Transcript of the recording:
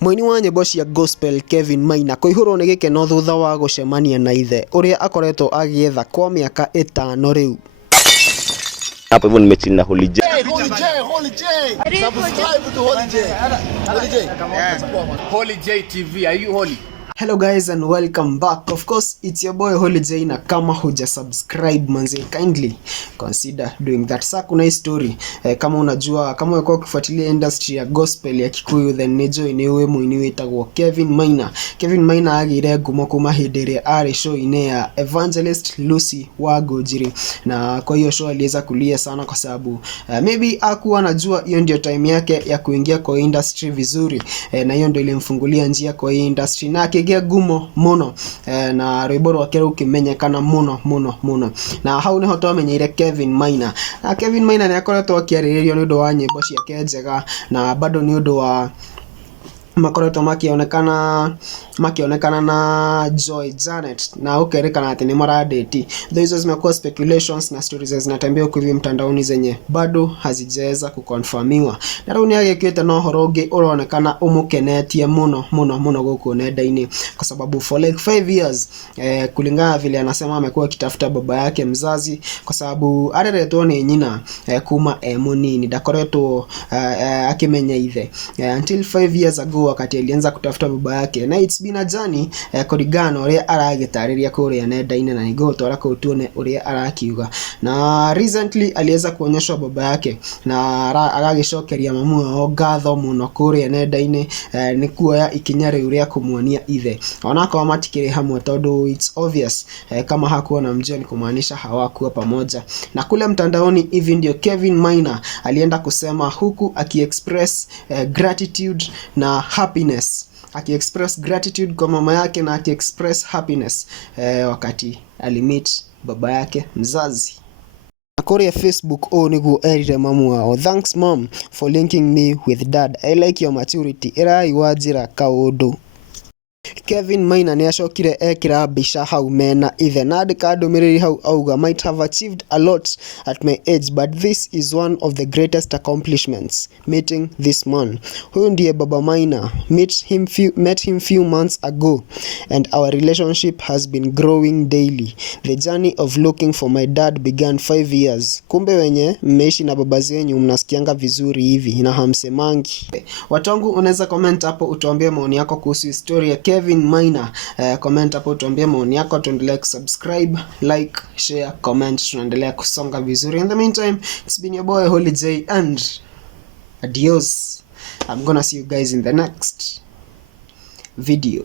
Mũini wa nyĩmbo cia gospel Kelvin Maina kũihũrwo nĩ gĩkeno thutha wa gũcemania na ithe ũrĩa akoretwo agĩetha kwa mĩaka 5 rĩu. Hapo hivyo nimechina Holy J. Subscribe to Holy J. Holy J TV. Are you holy? Hello guys and welcome back. Of course it's your boy Holy J, na kama huja subscribe manze, kindly consider doing that. Sasa kuna story kama unajua, kama uko ukifuatilia industry ya gospel ya Kikuyu, then nejo inewe muini wetagwo Kelvin Maina. Kelvin Maina agire ngumo kuma hĩndĩ ĩrĩa arĩ show ine ya Evangelist Lucy wa Gojiri, na kwa hiyo show aliweza kulia sana kwa sababu maybe hakuwa anajua hiyo ndio time yake ya kuingia kwa industry vizuri, na hiyo ndio ilimfungulia njia kwa hii industry, na gumo muno na rwĩmbo rwake rukimenyekana muno na hau niho twamenyeire Kelvin Maina. Na Kelvin Maina ni akoretwo akiarĩrĩrio nĩ ũndũ wa nyĩmbo ciake njega, na bado nĩ ũndũ wa makoretwo makionekana na Joy Janet, na ukerekana ati ni maradeti. Hizo zimekuwa speculations na stories zinatembea huko hivi mtandaoni zenye bado hazijaweza kuconfirmiwa. Na rĩu nĩagĩkĩte no horo ũngĩ ũronekana ũmũkenetie muno gũkũ nenda-inĩ, kwa sababu for like 5 years kulingana vile anasema amekuwa akitafuta baba yake mzazi, kwa sababu areretwo nĩ nyina kuma munini, ndakoretwo akimenya ithe until 5 years ago wakati alianza kutafuta baba yake. Na it's been a journey kurigana uria aragĩtarĩria kũrĩa nenda-inĩ, na nĩguo twara kũtuone uria arakiuga. Na recently aliweza kuonyeshwa baba yake na agagĩcokeria mamu wao ngatho muno kũrĩa nenda-inĩ, nĩ kuoya ikinya rĩu rĩa kũmuonia ithe. Onako matikĩrĩ hamwe tondũ it's obvious kama hakuwa na mjua ni kumaanisha hawakuwa pamoja. Na kule mtandaoni hivi ndio Kelvin Maina alienda kusema, huku akiexpress gratitude na happiness, akiexpress gratitude kwa mama yake na akiexpress happiness wakati alimit baba yake mzazi. Kuria Facebook niguo erire mamu wao, "Thanks mom for linking me with dad. I like your maturity. Ĩraiwa njĩra kaũndũ." Kelvin Maina ni acokire ekira mbica hau mena ithe, na andĩka ndũmĩrĩri hau auga, "Might have achieved a lot at my age, but this is one of the greatest accomplishments, meeting this man." Huyu ndiye baba Maina. Met him few months ago and our relationship has been growing daily. The journey of looking for my dad began 5 years. Kumbe wenye mmeishi na baba zenyu mnasikianga vizuri hivi na hamsemangi. Watu wangu, unaweza comment hapo utuambie maoni yako kuhusu historia Kelvin Maina. Comment hapo tuambie maoni yako, tuendelee kusubscribe, like, share, comment, tunaendelea kusonga vizuri. In the meantime, it's been your boy Holy J and adios. I'm gonna see you guys in the next video.